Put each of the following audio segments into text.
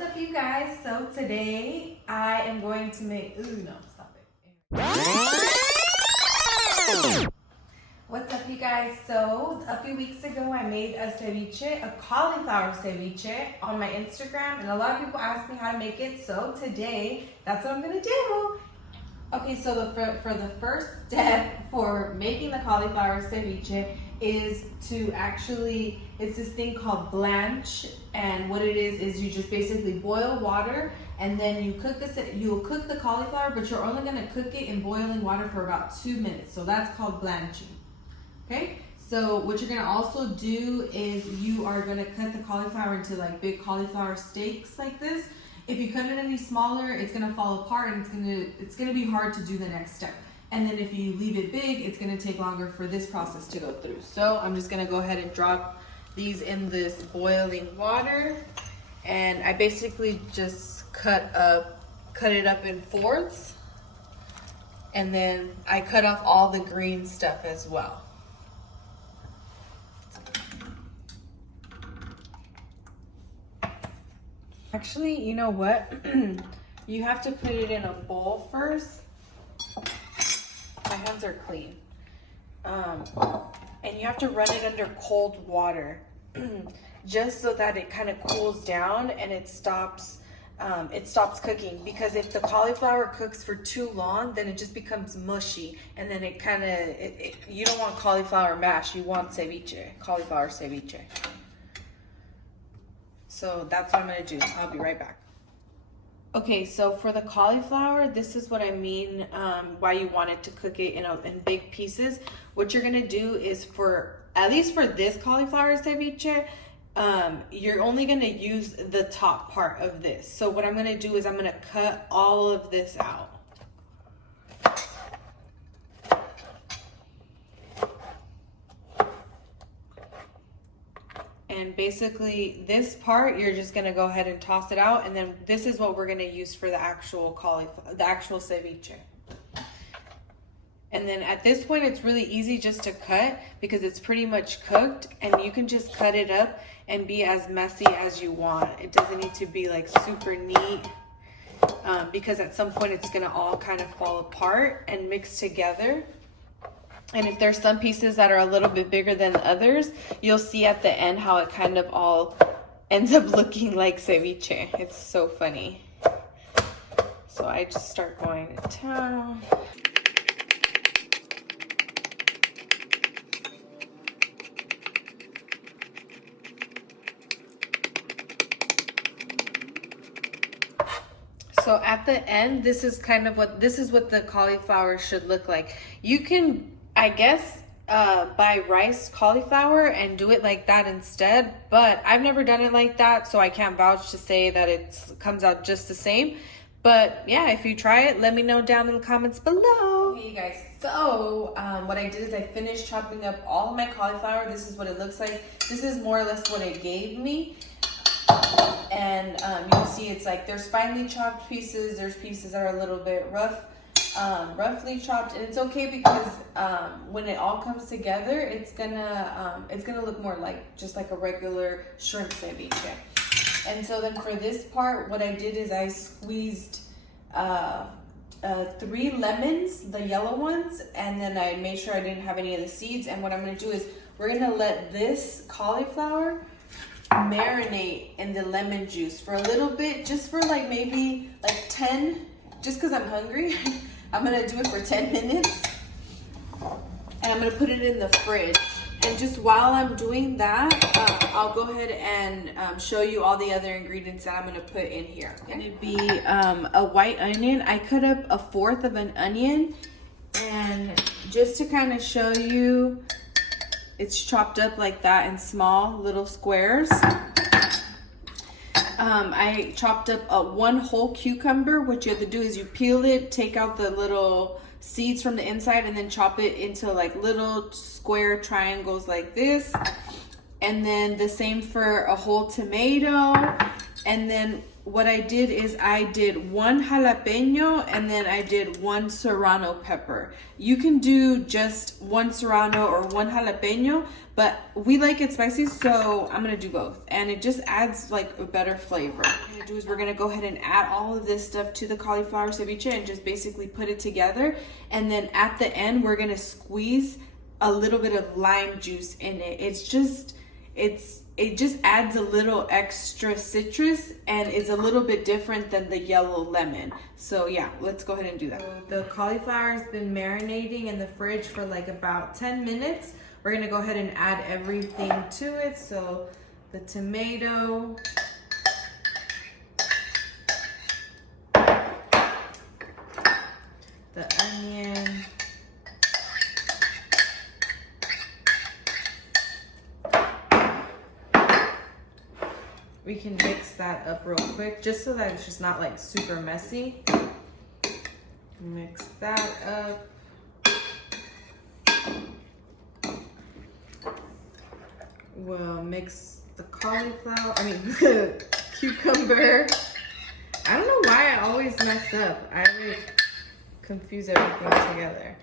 What's up, you guys? So today I am going to make, no, stop it. What's up, you guys? So a few weeks ago I made a ceviche, a cauliflower ceviche on my Instagram, and a lot of people asked me how to make it. So today, that's what I'm gonna do. Okay, so for the first step for making the cauliflower ceviche is to actually, it's this thing called blanch, and what it is you just basically boil water, and then you'll cook the cauliflower, but you're only gonna cook it in boiling water for about 2 minutes. So that's called blanching. Okay, so what you're gonna also do is you are gonna cut the cauliflower into like big cauliflower steaks like this. If you cut it any smaller, it's gonna fall apart and it's gonna be hard to do the next step. And then if you leave it big, it's gonna take longer for this process to go through. So I'm just gonna go ahead and drop these in this boiling water. And I basically just cut it up in fourths. And then I cut off all the green stuff as well. Actually, you know what? You have to put it in a bowl first. My hands are clean. And you have to run it under cold water just so that it kind of cools down and it stops cooking. Because if the cauliflower cooks for too long, then it just becomes mushy, and then it kind of, you don't want cauliflower mash, you want ceviche, cauliflower ceviche. So that's what I'm gonna do. I'll be right back. Okay, so for the cauliflower, this is what I mean why you want it to cook it in big pieces. What you're gonna do is at least for this cauliflower ceviche, you're only gonna use the top part of this. So what I'm gonna do is I'm gonna cut all of this out. And basically this part, you're just gonna go ahead and toss it out, and then this is what we're gonna use for the actual ceviche. And then at this point, it's really easy just to cut because it's pretty much cooked, and you can just cut it up and be as messy as you want. It doesn't need to be like super neat because at some point it's gonna all kind of fall apart and mix together. And if there's some pieces that are a little bit bigger than others, you'll see at the end how it kind of all ends up looking like ceviche. It's so funny. So I just start going to town. So at the end, this is what the cauliflower should look like. You can, I guess, buy riced cauliflower and do it like that instead, but I've never done it like that, so I can't vouch to say that it comes out just the same. But yeah, if you try it, let me know down in the comments below. Okay, you guys, so what I did is I finished chopping up all of my cauliflower. This is what it looks like. This is more or less what it gave me. And you'll see it's like there's finely chopped pieces, there's pieces that are a little bit roughly chopped, and it's okay because when it all comes together, it's gonna look more like just like a regular shrimp ceviche. And so then for this part, what I did is I squeezed 3 lemons, the yellow ones, and then I made sure I didn't have any of the seeds. And what I'm gonna do is we're gonna let this cauliflower marinate in the lemon juice for a little bit, just for like maybe like 10, just because I'm hungry. I'm gonna do it for 10 minutes, and I'm gonna put it in the fridge. And just while I'm doing that, I'll go ahead and show you all the other ingredients that I'm gonna put in here. It's gonna be a white onion. I cut up 1/4 of an onion, and just to kind of show you, it's chopped up like that in small little squares. I chopped up 1 whole cucumber. What you have to do is you peel it, take out the little seeds from the inside, and then chop it into like little square triangles like this. And then the same for a whole tomato. And then what I did is I did 1 jalapeno and then I did 1 serrano pepper. You can do just 1 serrano or 1 jalapeno, but we like it spicy, so I'm gonna do both. And it just adds like a better flavor. What we're gonna do is we're gonna go ahead and add all of this stuff to the cauliflower ceviche and just basically put it together. And then at the end, we're gonna squeeze a little bit of lime juice in it. It just adds a little extra citrus and is a little bit different than the yellow lemon. So yeah, let's go ahead and do that. The cauliflower has been marinating in the fridge for like about 10 minutes. We're gonna go ahead and add everything to it. So the tomato, the onion, we can mix that up real quick just so that it's just not like super messy. Mix that up. We'll mix the cauliflower, the cucumber. I don't know why I always mess up. I like confuse everything together.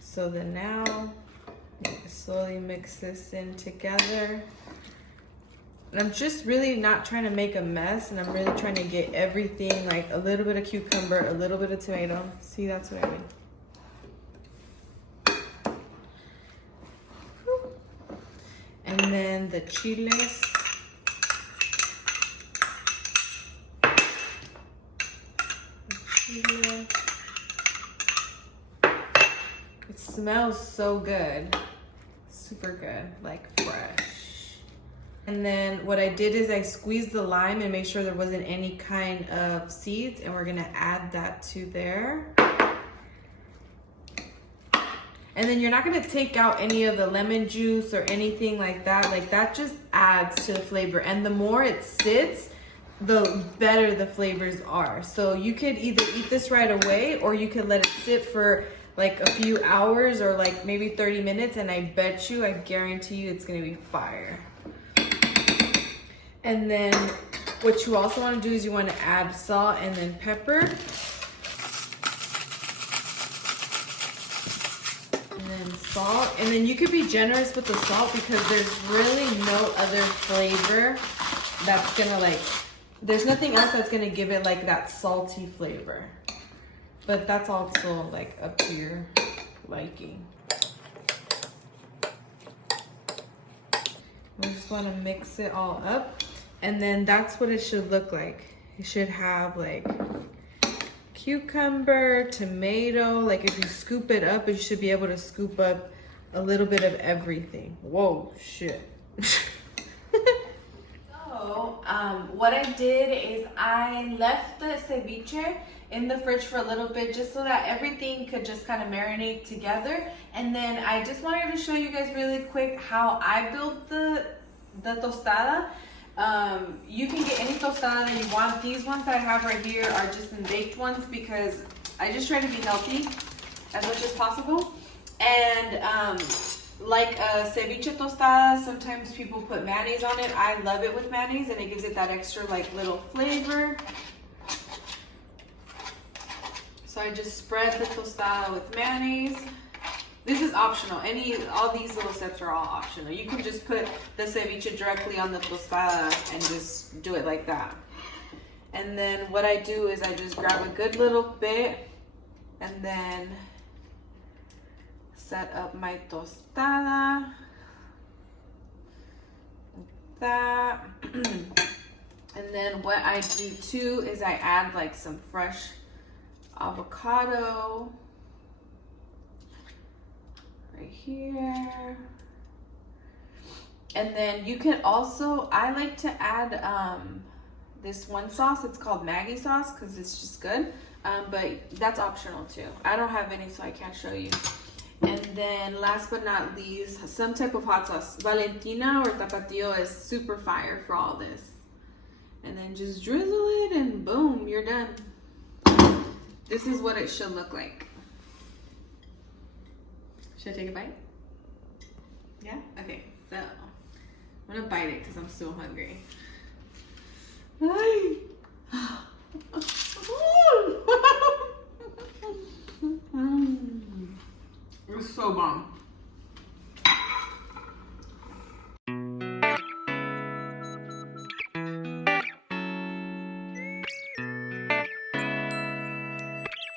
So then now, slowly mix this in together. And I'm just really not trying to make a mess, and I'm really trying to get everything, like a little bit of cucumber, a little bit of tomato. See, that's what I mean. And then the chiles. It smells so good. Super good, like fresh. And then what I did is I squeezed the lime and made sure there wasn't any kind of seeds, and we're gonna add that to there. And then you're not gonna take out any of the lemon juice or anything like that. Like that just adds to the flavor. And the more it sits, the better the flavors are. So you could either eat this right away, or you could let it sit for like a few hours or like maybe 30 minutes. And I bet you, I guarantee you it's gonna be fire. And then what you also wanna do is you wanna add salt and then pepper. Salt, and then you could be generous with the salt because there's really no other flavor that's gonna like, there's nothing else that's gonna give it like that salty flavor. But that's also like up to your liking. We just want to mix it all up, and then that's what it should look like. It should have like cucumber, tomato. Like if you scoop it up, you should be able to scoop up a little bit of everything. Whoa, shit. So, what I did is I left the ceviche in the fridge for a little bit just so that everything could just kind of marinate together. And then I just wanted to show you guys really quick how I built the tostada. You can get any tostada that you want. These ones that I have right here are just in baked ones because I just try to be healthy as much as possible. And like a ceviche tostada, sometimes people put mayonnaise on it. I love it with mayonnaise, and it gives it that extra like little flavor. So I just spread the tostada with mayonnaise. This is optional. All these little steps are all optional. You can just put the ceviche directly on the tostada and just do it like that. And then what I do is I just grab a good little bit and then set up my tostada like that. And then what I do too is I add like some fresh avocado right here. And then you can also, I like to add this one sauce. It's called Maggie sauce because it's just good, but that's optional too. I don't have any, so I can't show you. And then last but not least, some type of hot sauce. Valentina or Tapatio is super fire for all this. And then just drizzle it and boom, you're done. This is what it should look like. Should I take a bite? Yeah? Okay, so I'm gonna bite it because I'm so hungry. Ay, It's so bomb.